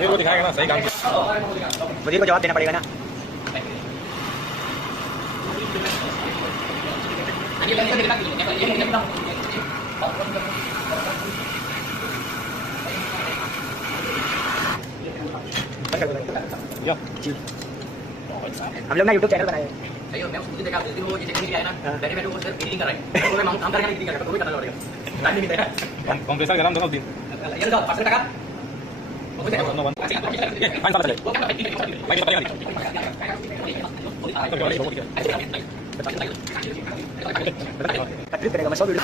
ये वो दिखाएगा ना सही काम वजीर को जवाब देना पड़ेगा ना। हम लोग ना यूट्यूब चैनल बनाए। मैं उसको देखा वो ये टेक्निक आया ना, बैठे बैठे वो सिर्फ एडिटिंग कर रहे हैं, तो मैं काम करके एडिटिंग कर रहा हूं, तो वही करना पड़ेगा, टाइम नहीं मिलेगा। कंप्रेसर गरम दोनों दिन ये लो 5 टका पानी साला चले भाई तो पड़ेगा नहीं करेगा मैं 100 वीडियो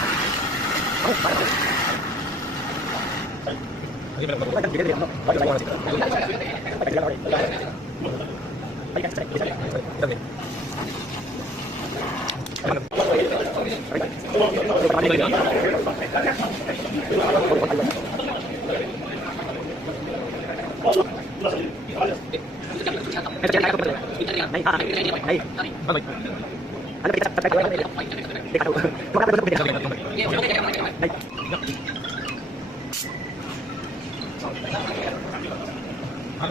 नहीं हाँ